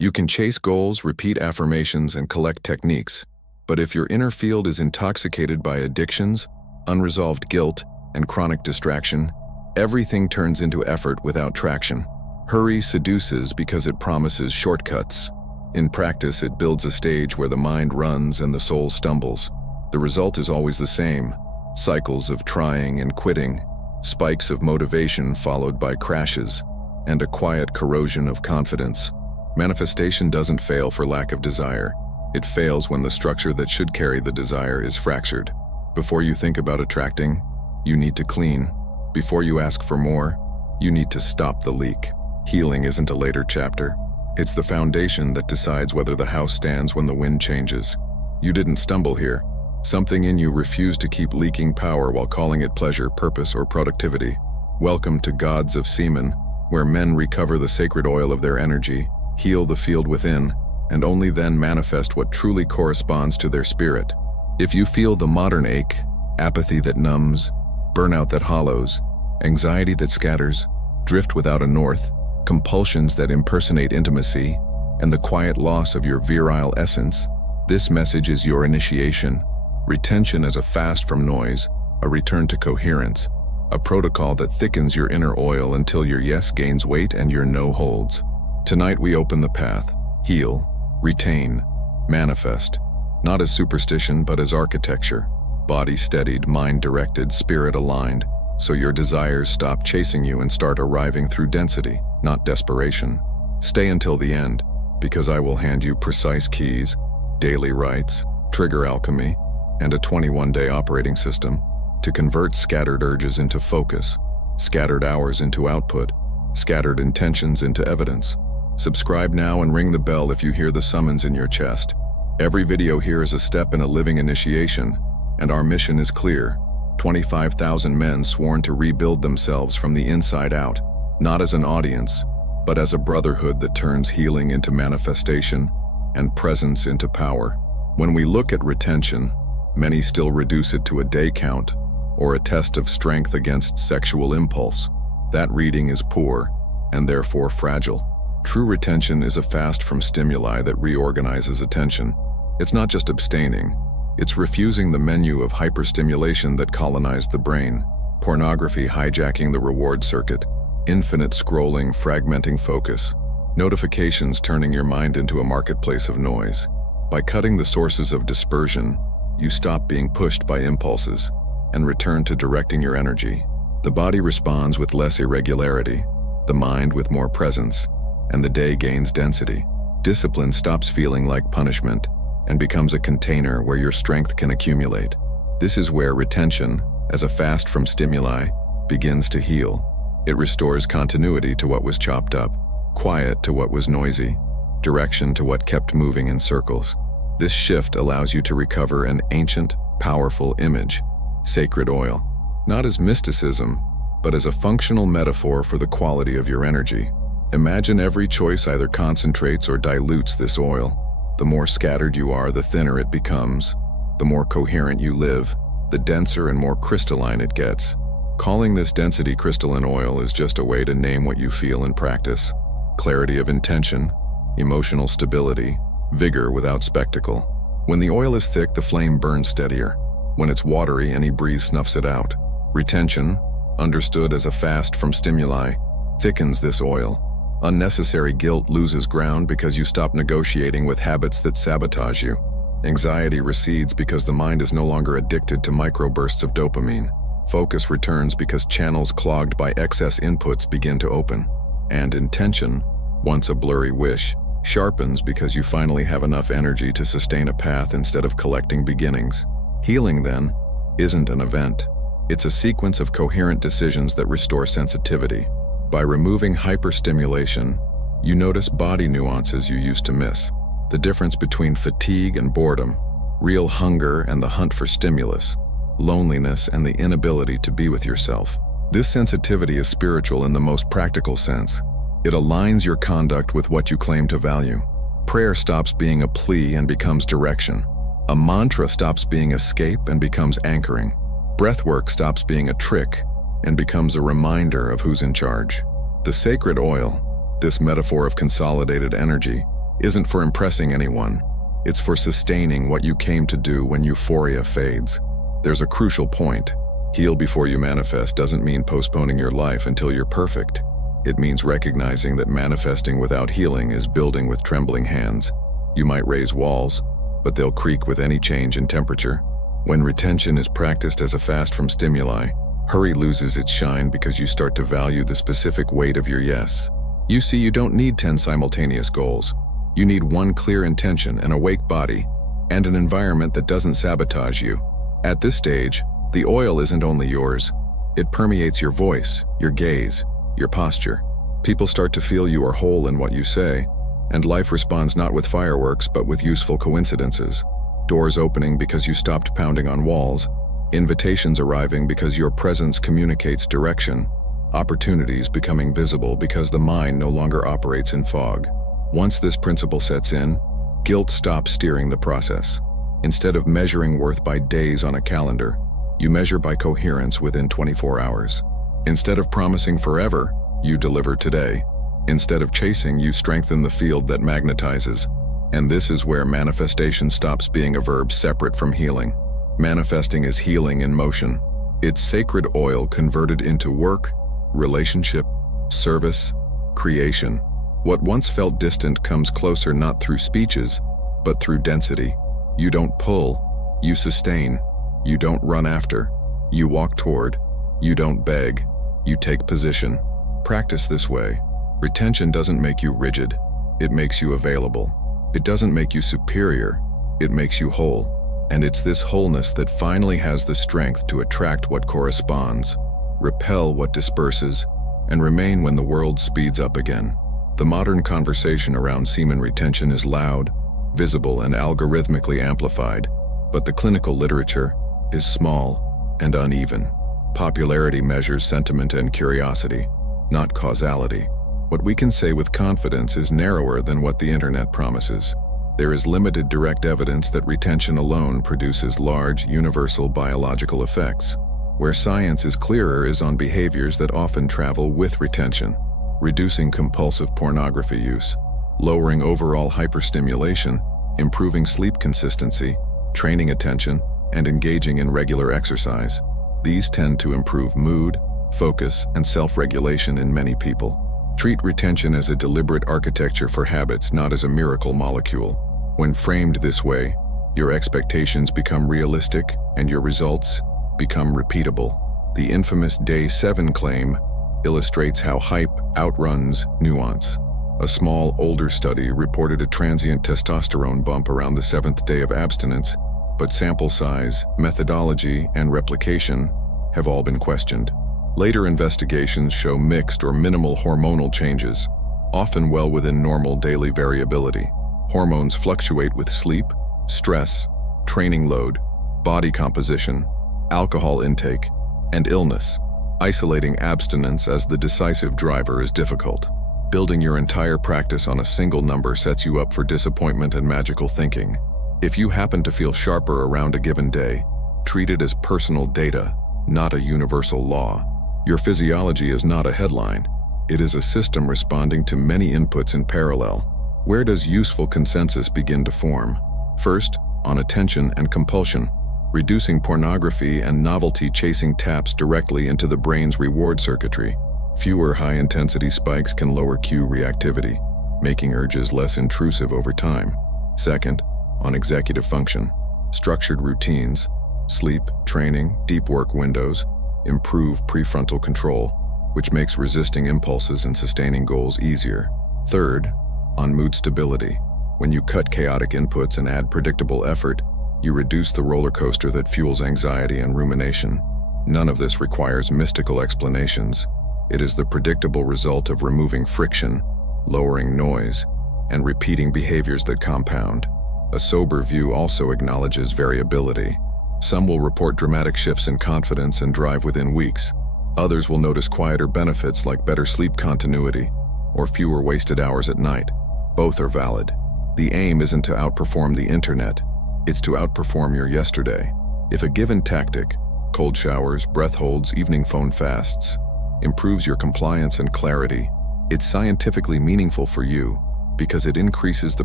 You can chase goals, repeat affirmations, and collect techniques. But if your inner field is intoxicated by addictions, unresolved guilt, and chronic distraction, everything turns into effort without traction. Hurry seduces because it promises shortcuts. In practice, it builds a stage where the mind runs and the soul stumbles. The result is always the same: cycles of trying and quitting, spikes of motivation followed by crashes, and a quiet corrosion of confidence. Manifestation doesn't fail for lack of desire. It fails when the structure that should carry the desire is fractured. Before you think about attracting, you need to clean. Before you ask for more, you need to stop the leak. Healing isn't a later chapter. It's the foundation that decides whether the house stands when the wind changes. You didn't stumble here. Something in you refused to keep leaking power while calling it pleasure, purpose, or productivity. Welcome to Gods of Semen, where men recover the sacred oil of their energy, heal the field within, and only then manifest what truly corresponds to their spirit. If you feel the modern ache, apathy that numbs, burnout that hollows, anxiety that scatters, drift without a north, compulsions that impersonate intimacy, and the quiet loss of your virile essence, this message is your initiation. Retention as a fast from noise, a return to coherence, a protocol that thickens your inner oil until your yes gains weight and your no holds. Tonight we open the path, heal, retain, manifest, not as superstition but as architecture, body steadied, mind directed, spirit aligned, so your desires stop chasing you and start arriving through density, not desperation. Stay until the end, because I will hand you precise keys, daily rites, trigger alchemy, and a 21-day operating system to convert scattered urges into focus, scattered hours into output, scattered intentions into evidence. Subscribe now and ring the bell if you hear the summons in your chest. Every video here is a step in a living initiation, and our mission is clear: 25,000 men sworn to rebuild themselves from the inside out, not as an audience, but as a brotherhood that turns healing into manifestation and presence into power. When we look at retention, many still reduce it to a day count or a test of strength against sexual impulse. That reading is poor and therefore fragile. True retention is a fast from stimuli that reorganizes attention. It's not just abstaining, it's refusing the menu of hyperstimulation that colonized the brain, pornography hijacking the reward circuit, infinite scrolling fragmenting focus, notifications turning your mind into a marketplace of noise. By cutting the sources of dispersion, you stop being pushed by impulses and return to directing your energy. The body responds with less irregularity, the mind with more presence, and the day gains density. Discipline stops feeling like punishment and becomes a container where your strength can accumulate. This is where retention, as a fast from stimuli, begins to heal. It restores continuity to what was chopped up, quiet to what was noisy, direction to what kept moving in circles. This shift allows you to recover an ancient, powerful image, sacred oil, not as mysticism, but as a functional metaphor for the quality of your energy. Imagine every choice either concentrates or dilutes this oil. The more scattered you are, the thinner it becomes. The more coherent you live, the denser and more crystalline it gets. Calling this density crystalline oil is just a way to name what you feel in practice. Clarity of intention, emotional stability, vigor without spectacle. When the oil is thick, the flame burns steadier. When it's watery, any breeze snuffs it out. Retention, understood as a fast from stimuli, thickens this oil. Unnecessary guilt loses ground because you stop negotiating with habits that sabotage you. Anxiety recedes because the mind is no longer addicted to microbursts of dopamine. Focus returns because channels clogged by excess inputs begin to open. And intention, once a blurry wish, sharpens because you finally have enough energy to sustain a path instead of collecting beginnings. Healing, then, isn't an event. It's a sequence of coherent decisions that restore sensitivity. By removing hyperstimulation, you notice body nuances you used to miss. The difference between fatigue and boredom, real hunger and the hunt for stimulus, loneliness and the inability to be with yourself. This sensitivity is spiritual in the most practical sense. It aligns your conduct with what you claim to value. Prayer stops being a plea and becomes direction. A mantra stops being escape and becomes anchoring. Breathwork stops being a trick and becomes a reminder of who's in charge. The sacred oil, this metaphor of consolidated energy, isn't for impressing anyone. It's for sustaining what you came to do when euphoria fades. There's a crucial point. Heal before you manifest doesn't mean postponing your life until you're perfect. It means recognizing that manifesting without healing is building with trembling hands. You might raise walls, but they'll creak with any change in temperature. When retention is practiced as a fast from stimuli, hurry loses its shine because you start to value the specific weight of your yes. You see, you don't need 10 simultaneous goals. You need one clear intention, an awake body, and an environment that doesn't sabotage you. At this stage, the oil isn't only yours. It permeates your voice, your gaze, your posture. People start to feel you are whole in what you say, and life responds not with fireworks but with useful coincidences. Doors opening because you stopped pounding on walls, invitations arriving because your presence communicates direction, opportunities becoming visible because the mind no longer operates in fog. Once this principle sets in, guilt stops steering the process. Instead of measuring worth by days on a calendar, you measure by coherence within 24 hours. Instead of promising forever, you deliver today. Instead of chasing, you strengthen the field that magnetizes. And this is where manifestation stops being a verb separate from healing. Manifesting is healing in motion. It's sacred oil converted into work, relationship, service, creation. What once felt distant comes closer not through speeches, but through density. You don't pull, you sustain. You don't run after, you walk toward. You don't beg, you take position. Practice this way. Retention doesn't make you rigid, it makes you available. It doesn't make you superior, it makes you whole. And it's this wholeness that finally has the strength to attract what corresponds, repel what disperses, and remain when the world speeds up again. The modern conversation around semen retention is loud, visible, and algorithmically amplified, but the clinical literature is small and uneven. Popularity measures sentiment and curiosity, not causality. What we can say with confidence is narrower than what the internet promises. There is limited direct evidence that retention alone produces large, universal biological effects. Where science is clearer is on behaviors that often travel with retention: reducing compulsive pornography use, lowering overall hyperstimulation, improving sleep consistency, training attention, and engaging in regular exercise. These tend to improve mood, focus, and self-regulation in many people. Treat retention as a deliberate architecture for habits, not as a miracle molecule. When framed this way, your expectations become realistic and your results become repeatable. The infamous Day 7 claim illustrates how hype outruns nuance. A small, older study reported a transient testosterone bump around the 7th day of abstinence, but sample size, methodology, and replication have all been questioned. Later investigations show mixed or minimal hormonal changes, often well within normal daily variability. Hormones fluctuate with sleep, stress, training load, body composition, alcohol intake, and illness. Isolating abstinence as the decisive driver is difficult. Building your entire practice on a single number sets you up for disappointment and magical thinking. If you happen to feel sharper around a given day, treat it as personal data, not a universal law. Your physiology is not a headline. It is a system responding to many inputs in parallel. Where does useful consensus begin to form? First, on attention and compulsion. Reducing pornography and novelty-chasing taps directly into the brain's reward circuitry. Fewer high-intensity spikes can lower cue reactivity, making urges less intrusive over time. Second, on executive function. Structured routines, sleep, training, deep work windows, improve prefrontal control, which makes resisting impulses and sustaining goals easier. Third, on mood stability. When you cut chaotic inputs and add predictable effort, you reduce the roller coaster that fuels anxiety and rumination. None of this requires mystical explanations. It is the predictable result of removing friction, lowering noise, and repeating behaviors that compound. A sober view also acknowledges variability. Some will report dramatic shifts in confidence and drive within weeks. Others will notice quieter benefits like better sleep continuity or fewer wasted hours at night. Both are valid. The aim isn't to outperform the internet, it's to outperform your yesterday. If a given tactic, cold showers, breath holds, evening phone fasts, improves your compliance and clarity, it's scientifically meaningful for you. because it increases the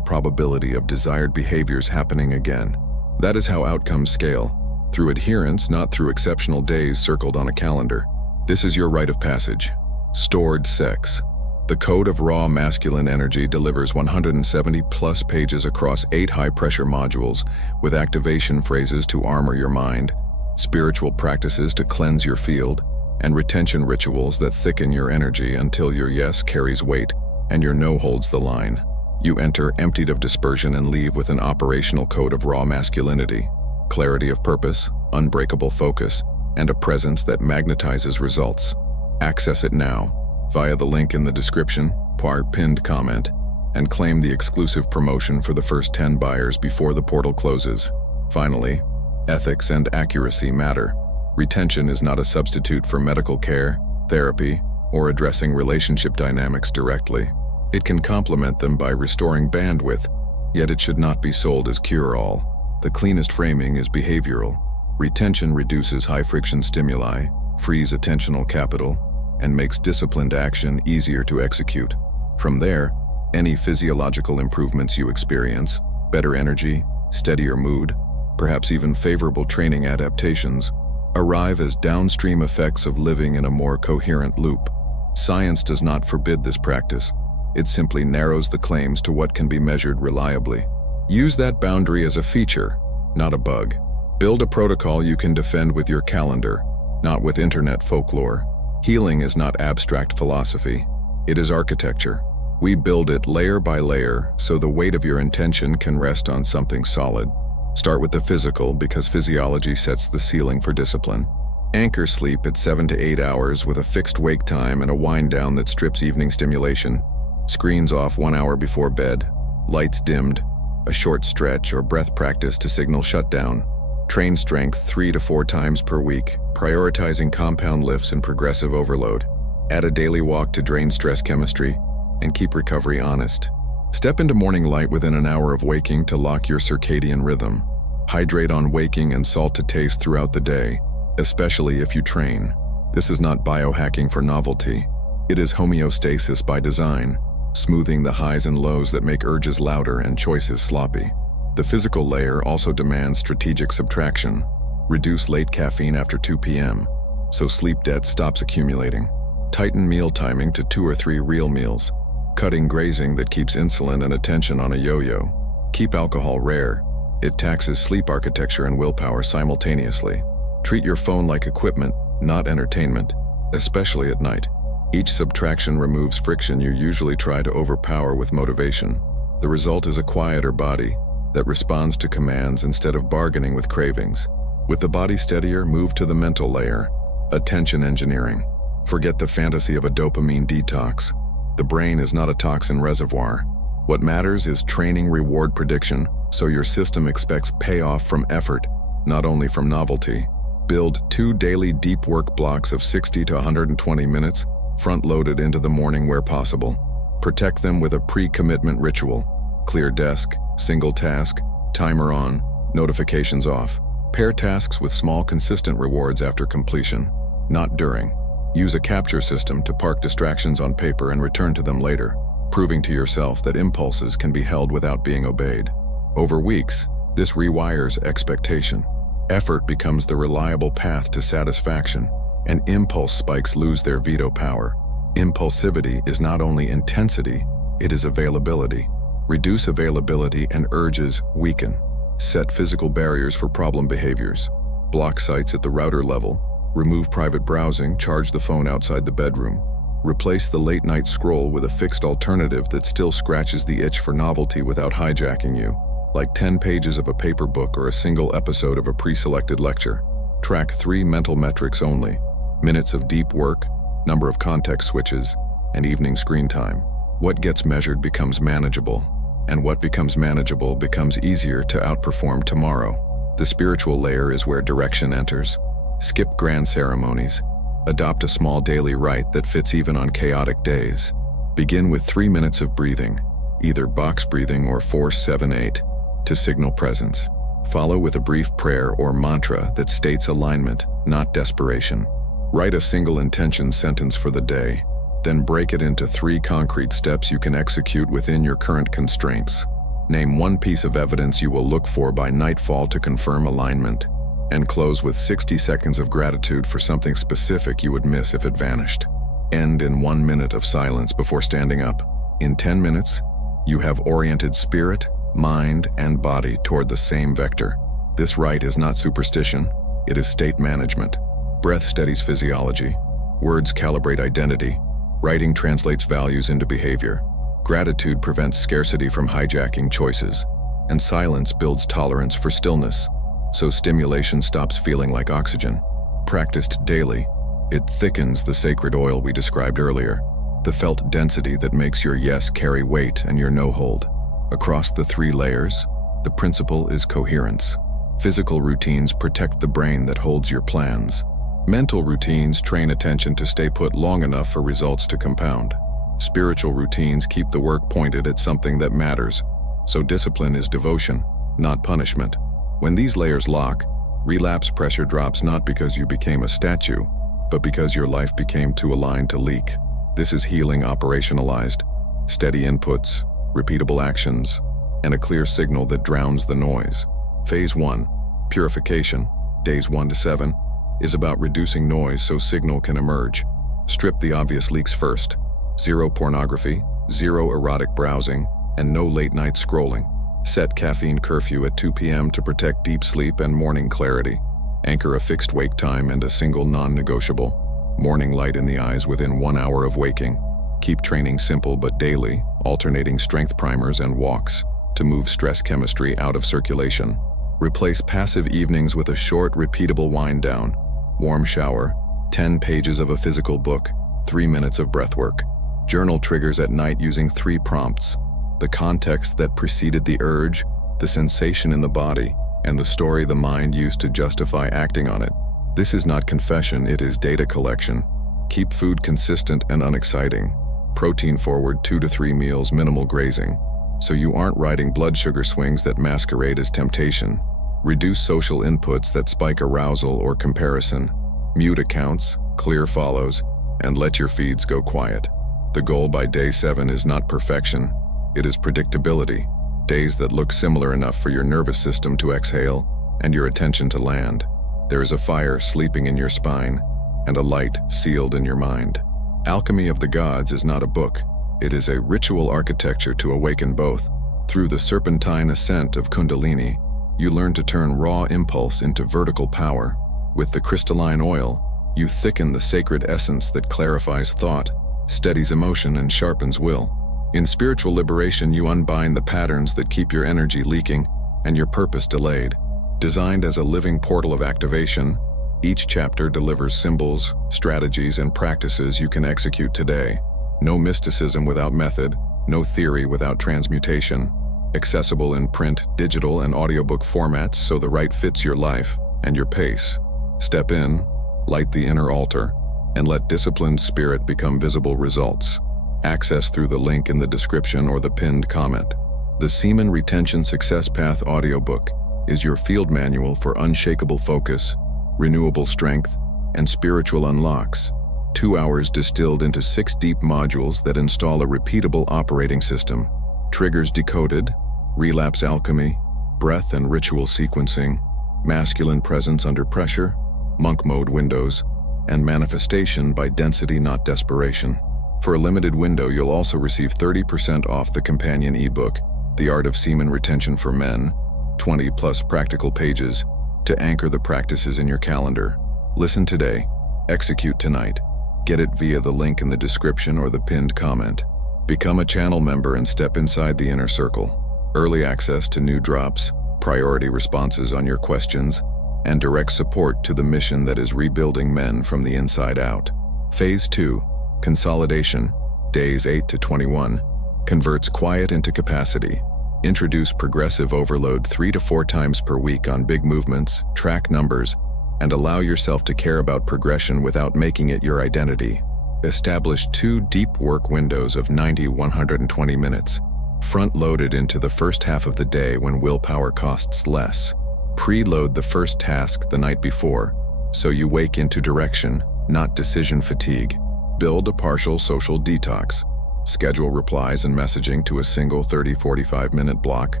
probability of desired behaviors happening again. That is how outcomes scale, through adherence, not through exceptional days circled on a calendar. This is your rite of passage. Stored sex. The Code of Raw Masculine Energy delivers 170-plus pages across 8 high-pressure modules with activation phrases to armor your mind, spiritual practices to cleanse your field, and retention rituals that thicken your energy until your yes carries weight and your no holds the line. You enter emptied of dispersion and leave with an operational code of raw masculinity, clarity of purpose, unbreakable focus, and a presence that magnetizes results. Access it now via the link in the description, or pinned comment, and claim the exclusive promotion for the first 10 buyers before the portal closes. Finally, ethics and accuracy matter. Retention is not a substitute for medical care, therapy, or addressing relationship dynamics directly. It can complement them by restoring bandwidth, yet it should not be sold as cure-all. The cleanest framing is behavioral. Retention reduces high-friction stimuli, frees attentional capital, and makes disciplined action easier to execute. From there, any physiological improvements you experience, better energy, steadier mood, perhaps even favorable training adaptations, arrive as downstream effects of living in a more coherent loop. Science does not forbid this practice. It simply narrows the claims to what can be measured reliably. Use that boundary as a feature, not a bug. Build a protocol you can defend with your calendar, not with internet folklore. Healing is not abstract philosophy. It is architecture. We build it layer by layer so the weight of your intention can rest on something solid. Start with the physical because physiology sets the ceiling for discipline. Anchor sleep at 7 to 8 hours with a fixed wake time and a wind down that strips evening stimulation. Screens off 1 hour before bed. Lights dimmed. A short stretch or breath practice to signal shutdown. Train strength 3 to 4 times per week, prioritizing compound lifts and progressive overload. Add a daily walk to drain stress chemistry and keep recovery honest. Step into morning light within an hour of waking to lock your circadian rhythm. Hydrate on waking and salt to taste throughout the day, especially if you train. This is not biohacking for novelty. It is homeostasis by design, smoothing the highs and lows that make urges louder and choices sloppy. The physical layer also demands strategic subtraction. Reduce late caffeine after 2 p.m., so sleep debt stops accumulating. Tighten meal timing to 2 or 3 real meals. Cutting grazing that keeps insulin and attention on a yo-yo. Keep alcohol rare. It taxes sleep architecture and willpower simultaneously. Treat your phone like equipment, not entertainment, especially at night. Each subtraction removes friction you usually try to overpower with motivation. The result is a quieter body that responds to commands instead of bargaining with cravings. With the body steadier, move to the mental layer. Attention engineering. Forget the fantasy of a dopamine detox. The brain is not a toxin reservoir. What matters is training reward prediction, so your system expects payoff from effort, not only from novelty. Build 2 daily deep work blocks of 60 to 120 minutes, front-loaded into the morning where possible. Protect them with a pre-commitment ritual. Clear desk, single task, timer on, notifications off. Pair tasks with small consistent rewards after completion, not during. Use a capture system to park distractions on paper and return to them later, proving to yourself that impulses can be held without being obeyed. Over weeks, this rewires expectation. Effort becomes the reliable path to satisfaction, and impulse spikes lose their veto power. Impulsivity is not only intensity, it is availability. Reduce availability and urges weaken. Set physical barriers for problem behaviors. Block sites at the router level. Remove private browsing, charge the phone outside the bedroom. Replace the late-night scroll with a fixed alternative that still scratches the itch for novelty without hijacking you, like 10 pages of a paper book or a single episode of a pre-selected lecture. Track 3 mental metrics only: minutes of deep work, number of context switches, and evening screen time. What gets measured becomes manageable, and what becomes manageable becomes easier to outperform tomorrow. The spiritual layer is where direction enters. Skip grand ceremonies. Adopt a small daily rite that fits even on chaotic days. Begin with 3 minutes of breathing, either box breathing or 4-7-8, to signal presence. Follow with a brief prayer or mantra that states alignment, not desperation. Write a single intention sentence for the day. Then break it into 3 concrete steps you can execute within your current constraints. Name 1 piece of evidence you will look for by nightfall to confirm alignment, and close with 60 seconds of gratitude for something specific you would miss if it vanished. End in 1 minute of silence before standing up. In 10 minutes, you have oriented spirit, mind, and body toward the same vector. This rite is not superstition, it is state management. Breath steadies physiology. Words calibrate identity. Writing translates values into behavior. Gratitude prevents scarcity from hijacking choices. And silence builds tolerance for stillness, so stimulation stops feeling like oxygen. Practiced daily, it thickens the sacred oil we described earlier, the felt density that makes your yes carry weight and your no hold. Across the 3 layers, the principle is coherence. Physical routines protect the brain that holds your plans. Mental routines train attention to stay put long enough for results to compound. Spiritual routines keep the work pointed at something that matters, so discipline is devotion, not punishment. When these layers lock, relapse pressure drops not because you became a statue, but because your life became too aligned to leak. This is healing operationalized. Steady inputs, repeatable actions, and a clear signal that drowns the noise. Phase 1, purification, days 1 to 7, is about reducing noise so signal can emerge. Strip the obvious leaks first. 0 pornography, 0 erotic browsing, and no late-night scrolling. Set caffeine curfew at 2 p.m. to protect deep sleep and morning clarity. Anchor a fixed wake time and a single non-negotiable. Morning light in the eyes within 1 hour of waking. Keep training simple but daily, alternating strength primers and walks to move stress chemistry out of circulation. Replace passive evenings with a short, repeatable wind-down. Warm shower, 10 pages of a physical book, 3 minutes of breathwork. Journal triggers at night using 3 prompts: the context that preceded the urge, the sensation in the body, and the story the mind used to justify acting on it. This is not confession, it is data collection. Keep food consistent and unexciting. Protein forward 2 to 3 meals, minimal grazing, so you aren't riding blood sugar swings that masquerade as temptation. Reduce social inputs that spike arousal or comparison. Mute accounts, clear follows, and let your feeds go quiet. The goal by day 7 is not perfection, it is predictability. Days that look similar enough for your nervous system to exhale and your attention to land. There is a fire sleeping in your spine and a light sealed in your mind. Alchemy of the Gods is not a book, it is a ritual architecture to awaken both. Through the serpentine ascent of Kundalini, you learn to turn raw impulse into vertical power. With the crystalline oil, you thicken the sacred essence that clarifies thought, steadies emotion, and sharpens will. In spiritual liberation, you unbind the patterns that keep your energy leaking and your purpose delayed. Designed as a living portal of activation, each chapter delivers symbols, strategies, and practices you can execute today. No mysticism without method, no theory without transmutation. Accessible in print, digital, and audiobook formats so the rite fits your life and your pace. Step in, light the inner altar, and let disciplined spirit become visible results. Access through the link in the description or the pinned comment. The Semen Retention Success Path audiobook is your field manual for unshakable focus, renewable strength, and spiritual unlocks. 2 hours distilled into 6 deep modules that install a repeatable operating system. Triggers decoded, relapse alchemy, breath and ritual sequencing, masculine presence under pressure, monk mode windows, and manifestation by density not desperation. For a limited window, you'll also receive 30% off the companion ebook, The Art of Semen Retention for Men, 20+ practical pages to anchor the practices in your calendar. Listen today, execute tonight. Get it via the link in the description or the pinned comment. Become a channel member and step inside the inner circle. Early access to new drops, priority responses on your questions, and direct support to the mission that is rebuilding men from the inside out. Phase 2, consolidation, days 8 to 21, converts quiet into capacity. Introduce progressive overload 3 to 4 times per week on big movements, track numbers, and allow yourself to care about progression without making it your identity. Establish 2 deep work windows of 90-120 minutes, front-loaded into the first half of the day when willpower costs less. Preload the first task the night before, so you wake into direction, not decision fatigue. Build a partial social detox. Schedule replies and messaging to a single 30-45-minute block.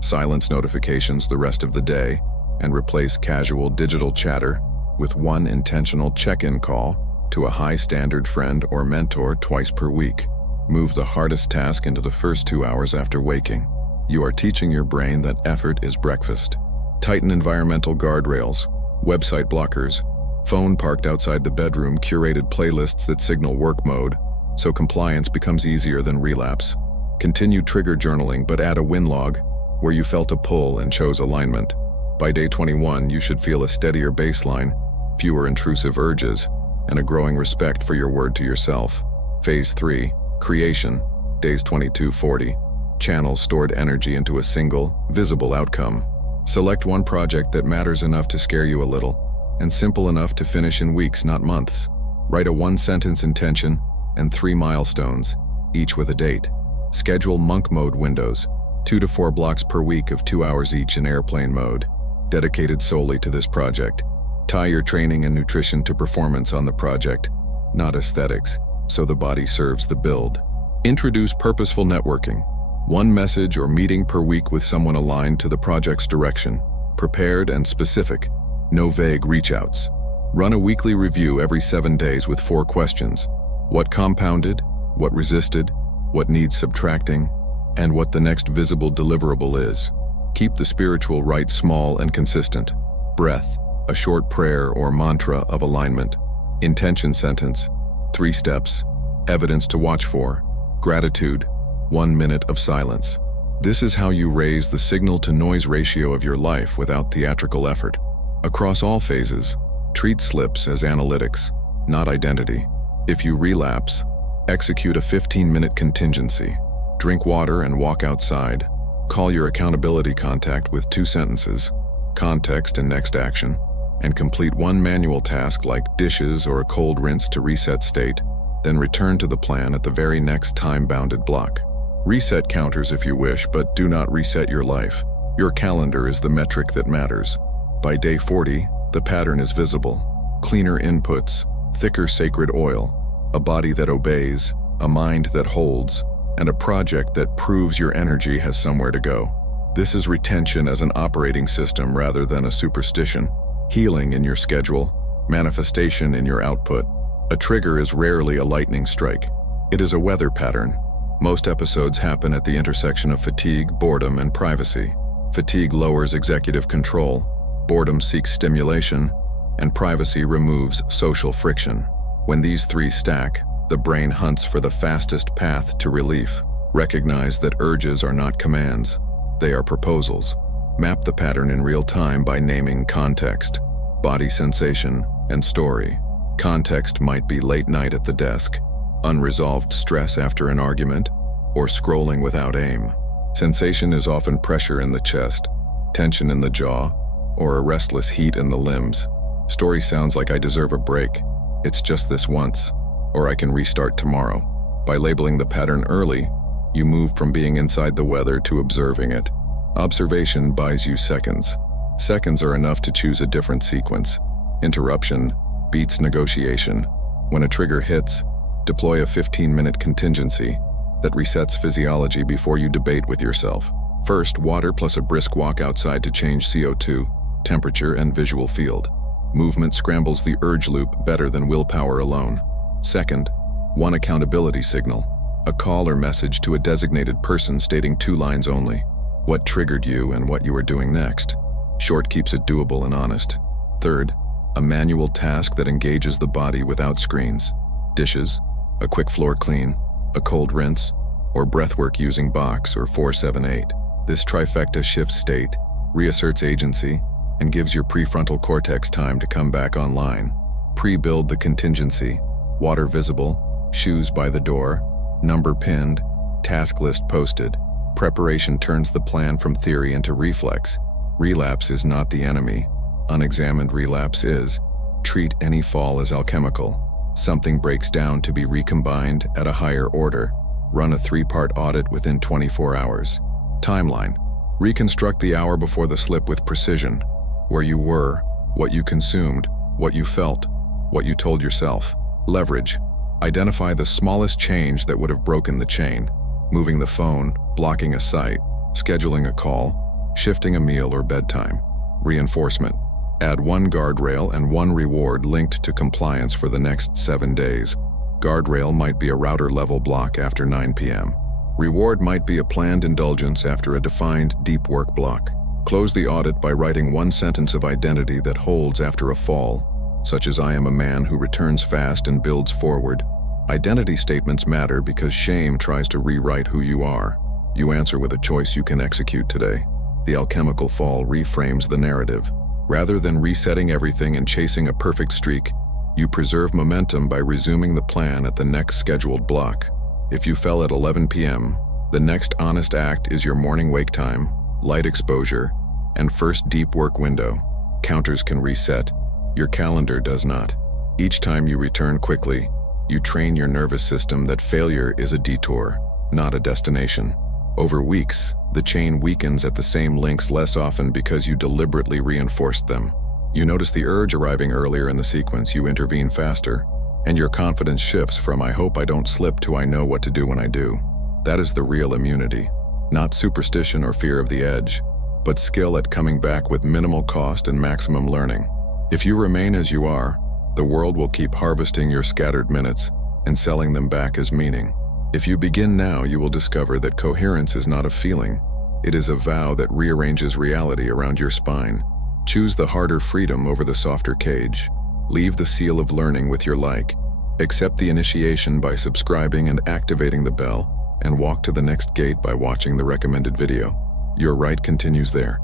Silence notifications the rest of the day, and replace casual digital chatter with one intentional check-in call to a high-standard friend or mentor twice per week. Move the hardest task into the first 2 hours after waking. You are teaching your brain that effort is breakfast. Tighten environmental guardrails, website blockers, phone parked outside the bedroom, curated playlists that signal work mode, so compliance becomes easier than relapse. Continue trigger journaling, but add a win log where you felt a pull and chose alignment. By day 21, you should feel a steadier baseline, fewer intrusive urges, and a growing respect for your word to yourself. Phase 3, creation, days 22-40. Channel stored energy into a single, visible outcome. Select one project that matters enough to scare you a little, and simple enough to finish in weeks, not months. Write a one-sentence intention and 3 milestones, each with a date. Schedule monk mode windows, 2 to 4 blocks per week of 2 hours each in airplane mode, dedicated solely to this project. Tie your training and nutrition to performance on the project, not aesthetics, so the body serves the build. Introduce purposeful networking. 1 message or meeting per week with someone aligned to the project's direction, prepared and specific, no vague reach-outs. Run a weekly review every 7 days with 4 questions. What compounded, what resisted, what needs subtracting, and what the next visible deliverable is. Keep the spiritual rite small and consistent. Breath, a short prayer or mantra of alignment. Intention sentence, 3 steps. Evidence to watch for. Gratitude, 1 minute of silence. This is how you raise the signal-to-noise ratio of your life without theatrical effort. Across all phases, treat slips as analytics, not identity. If you relapse, execute a 15-minute contingency. Drink water and walk outside. Call your accountability contact with 2 sentences, context and next action, and complete 1 manual task like dishes or a cold rinse to reset state, then return to the plan at the very next time-bounded block. Reset counters if you wish, but do not reset your life. Your calendar is the metric that matters. By day 40, the pattern is visible. Cleaner inputs, thicker sacred oil, a body that obeys, a mind that holds, and a project that proves your energy has somewhere to go. This is retention as an operating system rather than a superstition. Healing in your schedule, manifestation in your output. A trigger is rarely a lightning strike. It is a weather pattern. Most episodes happen at the intersection of fatigue, boredom, and privacy. Fatigue lowers executive control, boredom seeks stimulation, and privacy removes social friction. When these 3 stack, the brain hunts for the fastest path to relief. Recognize that urges are not commands. They are proposals. Map the pattern in real time by naming context, body sensation, and story. Context might be late night at the desk, unresolved stress after an argument, or scrolling without aim. Sensation is often pressure in the chest, tension in the jaw, or a restless heat in the limbs. Story sounds like I deserve a break. It's just this once, or I can restart tomorrow. By labeling the pattern early, you move from being inside the weather to observing it. Observation buys you seconds. Seconds are enough to choose a different sequence. Interruption beats negotiation. When a trigger hits, deploy a 15-minute contingency that resets physiology before you debate with yourself. First, water plus a brisk walk outside to change CO2, temperature, and visual field. Movement scrambles the urge loop better than willpower alone. Second, 1 accountability signal, a call or message to a designated person stating 2 lines only. What triggered you and what you are doing next. Short keeps it doable and honest. Third, a manual task that engages the body without screens. Dishes, a quick floor clean, a cold rinse, or breathwork using box or 4-7-8. This trifecta shifts state, reasserts agency, and gives your prefrontal cortex time to come back online. Pre-build the contingency, water visible, shoes by the door, number pinned, task list posted. Preparation turns the plan from theory into reflex. Relapse is not the enemy. Unexamined relapse is. Treat any fall as alchemical. Something breaks down to be recombined at a higher order. Run a 3-part audit within 24 hours. Timeline. Reconstruct the hour before the slip with precision. Where you were, what you consumed, what you felt, what you told yourself. Leverage. Identify the smallest change that would have broken the chain: moving the phone, blocking a site, scheduling a call, shifting a meal or bedtime. Reinforcement. Add one guardrail and one reward linked to compliance for the next 7 days. Guardrail might be a router-level block after 9 p.m. Reward might be a planned indulgence after a defined deep work block. Close the audit by writing one sentence of identity that holds after a fall, such as "I am a man who returns fast and builds forward." Identity statements matter because shame tries to rewrite who you are. You answer with a choice you can execute today. The alchemical fall reframes the narrative. Rather than resetting everything and chasing a perfect streak, you preserve momentum by resuming the plan at the next scheduled block. If you fell at 11 p.m., the next honest act is your morning wake time, light exposure, and first deep work window. Counters can reset. Your calendar does not. Each time you return quickly, you train your nervous system that failure is a detour, not a destination. Over weeks, the chain weakens at the same links less often because you deliberately reinforced them. You notice the urge arriving earlier in the sequence, you intervene faster, and your confidence shifts from "I hope I don't slip" to "I know what to do when I do." That is the real immunity. Not superstition or fear of the edge, but skill at coming back with minimal cost and maximum learning. If you remain as you are, the world will keep harvesting your scattered minutes and selling them back as meaning. If you begin now, you will discover that coherence is not a feeling. It is a vow that rearranges reality around your spine. Choose the harder freedom over the softer cage. Leave the seal of learning with your like. Accept the initiation by subscribing and activating the bell, and walk to the next gate by watching the recommended video. Your right continues there.